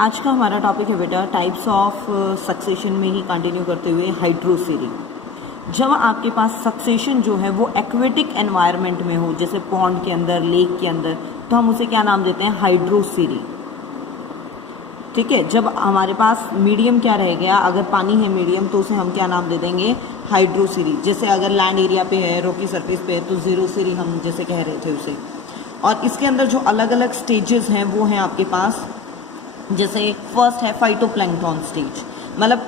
आज का हमारा टॉपिक है बेटा टाइप्स ऑफ सक्सेशन में ही कंटिन्यू करते हुए हाइड्रोसीरी। जब आपके पास सक्सेशन जो है वो एक्वेटिक एनवायरनमेंट में हो, जैसे पॉन्ड के अंदर, लेक के अंदर, तो हम उसे क्या नाम देते हैं? हाइड्रोसीरी। ठीक है। जब हमारे पास मीडियम क्या रह गया, अगर पानी है मीडियम, तो उसे हम क्या नाम दे देंगे? हाइड्रोसीरी। जैसे अगर लैंड एरिया पे है, रॉकी सरफेस पे है, तो जीरोसीरी हम जैसे कह रहे थे उसे। और इसके अंदर जो अलग अलग स्टेजेस हैं वो हैं आपके पास, जैसे फर्स्ट है फाइटोप्लैंक्टन स्टेज, मतलब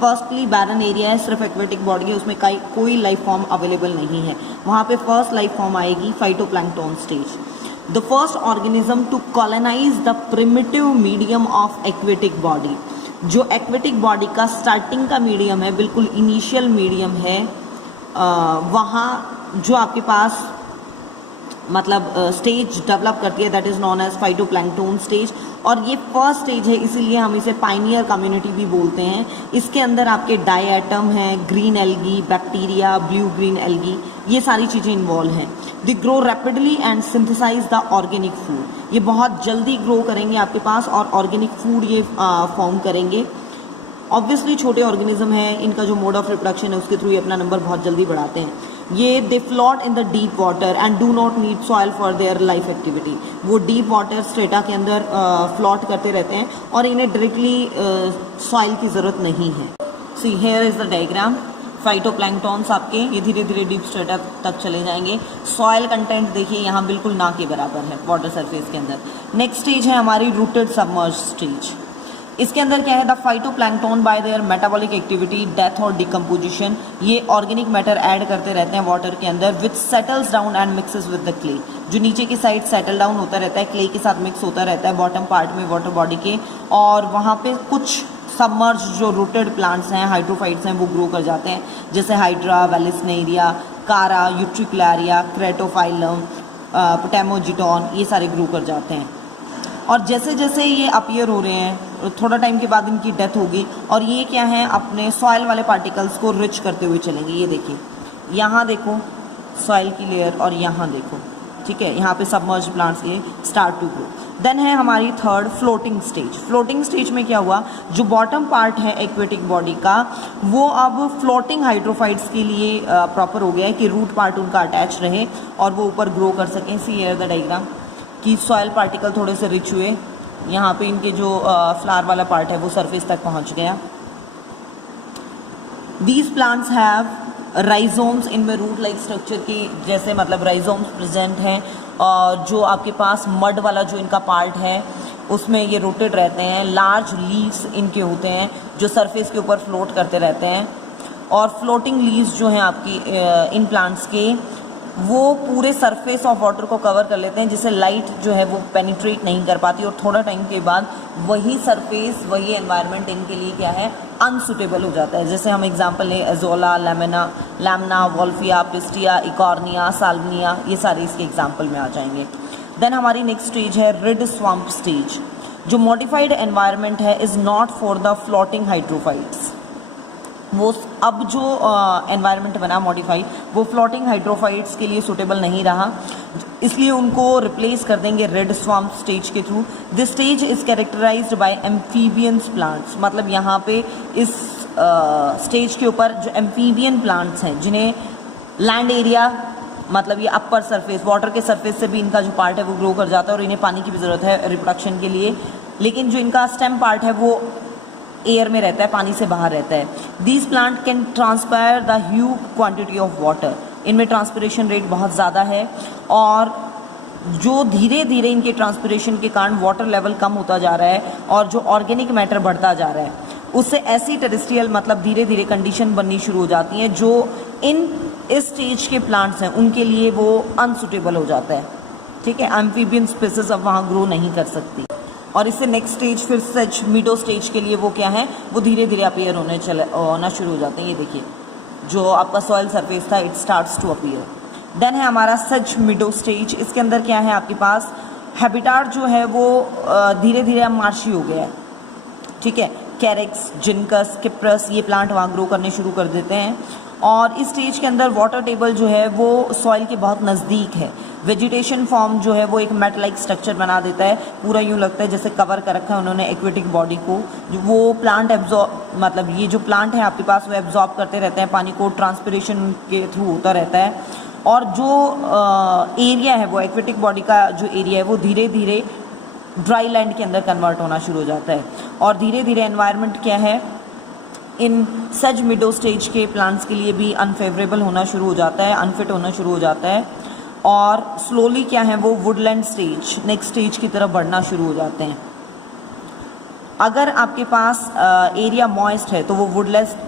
फर्स्टली बैरन एरिया है, सिर्फ एक्वेटिक बॉडी है, उसमें कोई लाइफ फॉर्म अवेलेबल नहीं है, वहाँ पे फर्स्ट लाइफ फॉर्म आएगी phytoplankton stage. The first organism to colonise the primitive medium of aquatic body, जो एक्वेटिक बॉडी का स्टार्टिंग का मीडियम है, बिल्कुल इनिशियल मीडियम है, वहाँ जो आपके पास मतलब स्टेज डेवलप करती है, that is known as phytoplankton stage. और ये फर्स्ट स्टेज है, इसीलिए हम इसे पाइनियर कम्युनिटी भी बोलते हैं। इसके अंदर आपके डायएटम हैं, green algae, bacteria, blue green algae, ये सारी चीज़ें इन्वॉल्व हैं। They grow rapidly and synthesise the organic food, ये बहुत जल्दी ग्रो करेंगे आपके पास और ऑर्गेनिक फूड ये फॉर्म करेंगे। ऑब्वियसली छोटे ऑर्गेनिज्म है, इनका जो मोड ऑफ रिप्रोडक्शन है उसके थ्रू ये अपना नंबर बहुत जल्दी बढ़ाते हैं। ये दे float in the deep water and do not need soil for their life activity, वो डीप वाटर स्ट्रेटा के अंदर फ्लोट करते रहते हैं और इन्हें डायरेक्टली सॉइल की ज़रूरत नहीं है। See here is the diagram. Phytoplanktons आपके ये धीरे धीरे डीप स्ट्रेटा तक चले जाएंगे। सॉइल कंटेंट देखिए यहाँ बिल्कुल ना के बराबर है वाटर सरफेस के अंदर। नेक्स्ट स्टेज है हमारी रूटेड सबमर्ज स्टेज। इसके अंदर क्या है? The phytoplankton by their metabolic activity, death और डिकम्पोजिशन, ये ऑर्गेनिक मैटर ऐड करते रहते हैं वाटर के अंदर, which settles down and mixes with the clay, जो नीचे की साइड सेटल डाउन होता रहता है, क्ले के साथ मिक्स होता रहता है बॉटम पार्ट में वाटर बॉडी के, और वहाँ पे कुछ सबमर्ज जो रूटेड प्लांट्स हैं, हाइड्रोफाइट्स हैं, वो ग्रो कर जाते हैं, जैसे हाइड्रा, वेलिस्नेरिया, कारा, यूट्रिकुलारिया, क्रेटोफाइलम, पोटेमोजिटॉन, ये सारे ग्रो कर जाते हैं। और जैसे जैसे ये अपीयर हो रहे हैं, थोड़ा टाइम के बाद इनकी डेथ होगी, और ये क्या है? अपने सॉइल वाले पार्टिकल्स को रिच करते हुए चलेंगे। ये देखिए, यहाँ देखो सॉइल की लेयर, और यहाँ देखो, ठीक है, यहाँ पे सबमर्ज प्लांट्स ये स्टार्ट टू ग्रो। देन है हमारी third floating stage. Floating stage में क्या हुआ? जो बॉटम पार्ट है एक्वेटिक बॉडी का, वो अब फ्लोटिंग हाइड्रोफाइट्स के लिए प्रॉपर हो गया है कि रूट पार्ट उनका अटैच रहे और वो ऊपर ग्रो कर सकें। सी हियर द डायग्राम कि सॉइल पार्टिकल थोड़े से रिच हुए, यहाँ पे इनके जो फ्लावर वाला पार्ट है वो सरफेस तक पहुँच गया। दीज प्लांट्स हैव राइजोम्स, इनमें रूट लाइक स्ट्रक्चर की जैसे मतलब राइजोम्स प्रेजेंट हैं, और जो आपके पास मड वाला जो इनका पार्ट है उसमें ये रूटेड रहते हैं। लार्ज लीव्स इनके होते हैं जो सरफेस के ऊपर फ्लोट करते रहते हैं, और फ्लोटिंग लीव्स जो हैं आपकी इन प्लांट्स के, वो पूरे सरफेस ऑफ वाटर को कवर कर लेते हैं, जिससे लाइट जो है वो पेनिट्रेट नहीं कर पाती, और थोड़ा टाइम के बाद वही सरफेस, वही एनवायरनमेंट इनके लिए क्या है? अनसुटेबल हो जाता है। जैसे हम एग्जांपल लें, Azolla, Lemna, Wolffia, Pistia, Eichhornia, Salvinia, ये सारे इसके एग्जाम्पल में आ जाएंगे। देन हमारी नेक्स्ट स्टेज है रिड स्वम्प स्टेज। जो मॉडिफाइड एनवायरनमेंट है is not for the floating hydrophytes, वो अब जो एनवायरनमेंट बना मॉडिफाइड, वो फ्लोटिंग हाइड्रोफाइट्स के लिए सूटेबल नहीं रहा, इसलिए उनको रिप्लेस कर देंगे रेड स्वम्प स्टेज के थ्रू। This stage is characterised by amphibians plants, मतलब यहाँ पे इस स्टेज के ऊपर जो एम्फीबियन प्लांट्स हैं, जिन्हें लैंड एरिया मतलब ये अपर सरफेस, वाटर के सरफेस से भी इनका जो पार्ट है वो ग्रो कर जाता है, और इन्हें पानी की भी ज़रूरत है रिप्रोडक्शन के लिए, लेकिन जो इनका स्टेम पार्ट है वो एयर में रहता है, पानी से बाहर रहता है। These plant can transpire the huge quantity of water, इनमें ट्रांसपिरेशन रेट बहुत ज़्यादा है, और जो धीरे धीरे इनके ट्रांसपिरेशन के कारण वाटर लेवल कम होता जा रहा है और जो ऑर्गेनिक मैटर बढ़ता जा रहा है, उससे ऐसी टेरेस्ट्रियल मतलब धीरे धीरे कंडीशन बननी शुरू हो जाती हैं जो इस स्टेज के प्लांट्स हैं उनके लिए वो अनसुटेबल हो जाता है। ठीक है, एम्फीबियन स्पीसीज अब वहाँ ग्रो नहीं कर सकती, और इससे नेक्स्ट स्टेज फिर सच मिडो स्टेज के लिए वो क्या है? वो धीरे धीरे अपीयर होना शुरू हो जाते हैं। ये देखिए, जो आपका सॉइल सरफेस था, it starts to appear. Then है हमारा सच मिडो स्टेज। इसके अंदर क्या है? आपके पास हैबिटाट जो है वो धीरे धीरे अब मार्शी हो गया है। ठीक है, कैरेक्स, जिनकस, किप्रस, ये प्लांट वहाँ ग्रो करने शुरू कर देते हैं, और इस स्टेज के अंदर वाटर टेबल जो है वो सॉइल के बहुत नज़दीक है। वेजिटेशन फॉर्म जो है वो एक मैट लाइक स्ट्रक्चर बना देता है, पूरा यूँ लगता है जैसे कवर कर रखा है उन्होंने एक्वेटिक बॉडी को। जो वो प्लांट एब्जॉर्ब, मतलब ये जो प्लांट है आपके पास वो एब्जॉर्ब करते रहते हैं पानी को, ट्रांसपिरेशन के थ्रू होता रहता है। और जो एरिया है वो एक्वेटिक बॉडी का जो एरिया है वो धीरे धीरे ड्राई लैंड के अंदर कन्वर्ट होना शुरू हो जाता है। और धीरे धीरे एनवायरनमेंट क्या है इन सच मिडो स्टेज के प्लांट्स के लिए भी अनफेवरेबल होना शुरू हो जाता है, अनफिट होना शुरू हो जाता है। और स्लोली क्या है वो वुडलैंड स्टेज, नेक्स्ट स्टेज की तरफ बढ़ना शुरू हो जाते हैं। अगर आपके पास एरिया मॉइस्ट है तो वो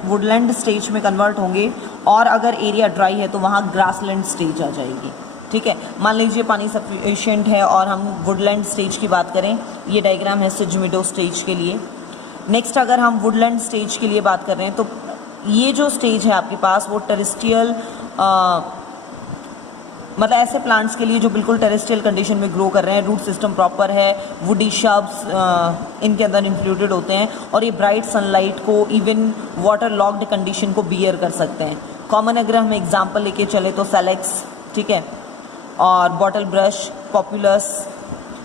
वुडलैंड स्टेज में कन्वर्ट होंगे, और अगर एरिया ड्राई है तो वहाँ ग्रासलैंड स्टेज आ जाएगी। ठीक है, मान लीजिए पानी सफिशिएंट है और हम वुडलैंड स्टेज की बात करें, ये डायग्राम है सिज मिडो स्टेज के लिए। नेक्स्ट अगर हम वुडलैंड स्टेज के लिए बात कर रहे हैं तो ये जो स्टेज है आपके पास वो टेरेस्ट्रियल, मतलब ऐसे प्लांट्स के लिए जो बिल्कुल टेरेस्ट्रियल कंडीशन में ग्रो कर रहे हैं, रूट सिस्टम प्रॉपर है, वुडी शब्स इनके अंदर इंक्लूडेड होते हैं, और ये ब्राइट सनलाइट को, इवन वाटर लॉक्ड कंडीशन को बियर कर सकते हैं। कॉमन अगर हम एग्जांपल लेके चले तो सेलेक्स, ठीक है, और बॉटल ब्रश, पॉपुलस,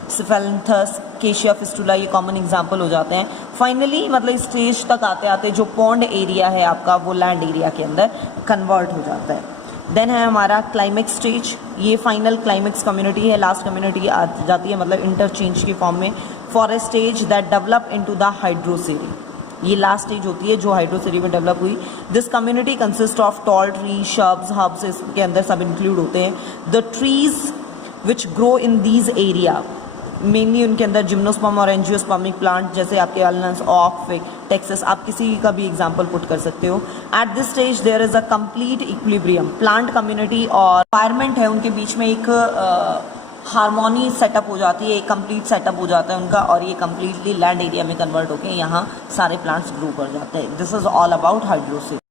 सिफेलेंथस, केशिया फिस्टुला, ये कॉमन एग्जांपल हो जाते हैं। फाइनली मतलब इस स्टेज तक आते आते जो पॉन्ड एरिया है आपका वो लैंड एरिया के अंदर कन्वर्ट हो जाता है। देन है हमारा क्लाइमेक्स स्टेज, ये फाइनल क्लाइमेक्स कम्युनिटी है, लास्ट कम्युनिटी आ जाती है मतलब इंटरचेंज की फॉर्म में, for a stage that develop into the hydrosere. ये लास्ट स्टेज होती है जो हाइड्रोसेरी में डेवलप हुई। This community consist of tall tree, shrubs, herbs, इसके अंदर सब इंक्लूड होते हैं। The trees which grow in these area, mainly उनके अंदर जिम्नोस्पर्म और एंजियोस्पर्मिक प्लांट, जैसे आपके अल्नस, ऑक, फिग, टेक्सास, आप किसी का भी एग्जांपल पुट कर सकते हो। At this stage there is a complete equilibrium, plant community और एनवायरनमेंट है उनके बीच में एक हारमोनी सेटअप हो जाती है, एक कंप्लीट सेटअप हो जाता है उनका, और ये कंप्लीटली लैंड एरिया में कन्वर्ट होकर यहाँ सारे प्लांट्स ग्रो कर जाते हैं। This is all about हाइड्रोसेरी।